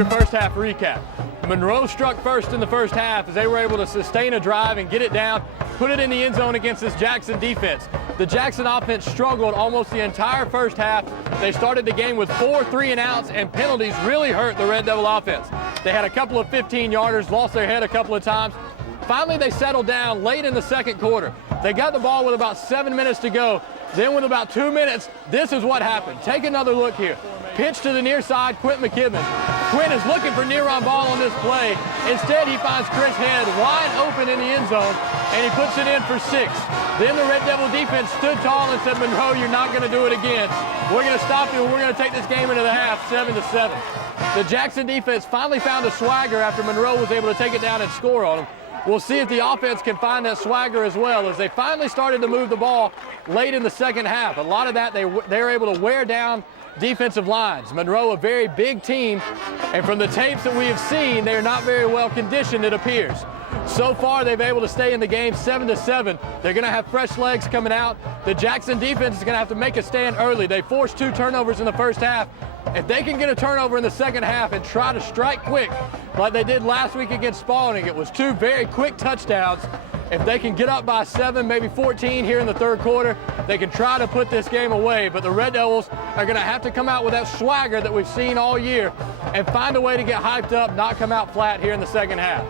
your first half recap. Monroe struck first in the first half as they were able to sustain a drive and get it down, put it in the end zone against this Jackson defense. The Jackson offense struggled almost the entire first half. They started the game with 4 3-and-outs, and penalties really hurt the Red Devil offense. They had a couple of 15-yarders, lost their head a couple of times. Finally, they settled down late in the second quarter. They got the ball with about 7 minutes to go. Then with about 2 minutes, this is what happened. Take another look here. Pitch to the near side, Quint McKibben. Quint is looking for near-on ball on this play. Instead, he finds Chris Head wide open in the end zone, and he puts it in for 6. Then the Red Devil defense stood tall and said, Monroe, you're not going to do it again. We're going to stop you, and we're going to take this game into the half, 7-7. The Jackson defense finally found a swagger after Monroe was able to take it down and score on them. We'll see if the offense can find that swagger as well, as they finally started to move the ball late in the second half. A lot of that, they were able to wear down defensive lines. Monroe, a very big team, and from the tapes that we have seen, they are not very well conditioned, it appears. So far, they've been able to stay in the game 7-7. They're going to have fresh legs coming out. The Jackson defense is going to have to make a stand early. They forced 2 turnovers in the first half. If they can get a turnover in the second half and try to strike quick like they did last week against Spalding, it was 2 very quick touchdowns. If they can get up by 7, maybe 14 here in the third quarter, they can try to put this game away. But the Red Devils are going to have to come out with that swagger that we've seen all year and find a way to get hyped up, not come out flat here in the second half.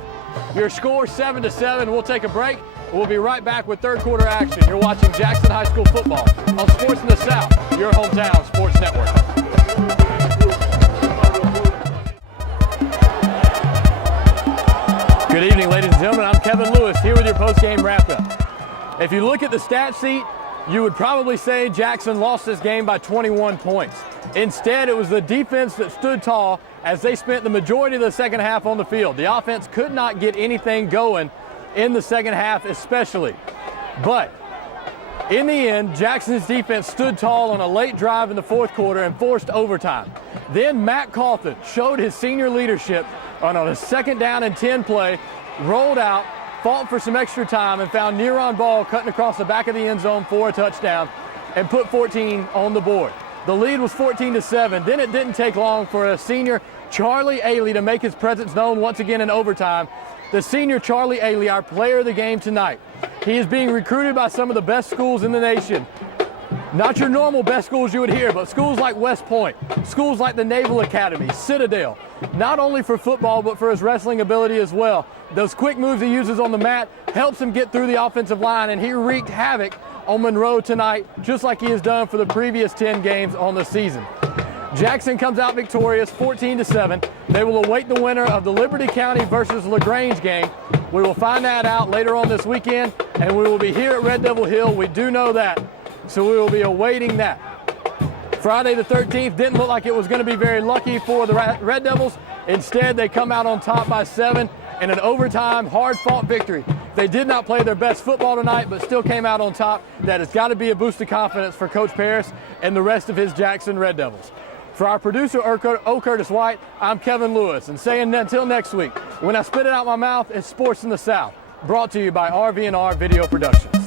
Your score 7-7. We'll take a break. We'll be right back with third quarter action. You're watching Jackson High School football on Sports in the South, your hometown sports network. Good evening, ladies and gentlemen. I'm Kevin Lewis here with your post-game wrap-up. If you look at the stat sheet, you would probably say Jackson lost this game by 21 points. Instead, it was the defense that stood tall as they spent the majority of the second half on the field. The offense could not get anything going in the second half especially. But in the end, Jackson's defense stood tall on a late drive in the fourth quarter and forced overtime. Then Matt Coughlin showed his senior leadership on a 2nd down and 10 play, rolled out, fought for some extra time, and found near-on ball cutting across the back of the end zone for a touchdown and put 14 on the board. The lead was 14-7. Then it didn't take long for a senior, Charlie Ailey, to make his presence known once again in overtime. The senior Charlie Ailey, our player of the game tonight. He is being recruited by some of the best schools in the nation. Not your normal best schools you would hear, but schools like West Point, schools like the Naval Academy, Citadel, not only for football, but for his wrestling ability as well. Those quick moves he uses on the mat helps him get through the offensive line, and he wreaked havoc on Monroe tonight, just like he has done for the previous 10 games on the season. Jackson comes out victorious, 14-7. They will await the winner of the Liberty County versus LaGrange game. We will find that out later on this weekend, and we will be here at Red Devil Hill. We do know that. So we will be awaiting that. Friday the 13th didn't look like it was going to be very lucky for the Red Devils. Instead, they come out on top by 7 in an overtime, hard-fought victory. They did not play their best football tonight, but still came out on top. That has got to be a boost of confidence for Coach Paris and the rest of his Jackson Red Devils. For our producer, O. Curtis White, I'm Kevin Lewis. And saying until next week, when I spit it out my mouth, it's Sports in the South. Brought to you by RV&R Video Productions.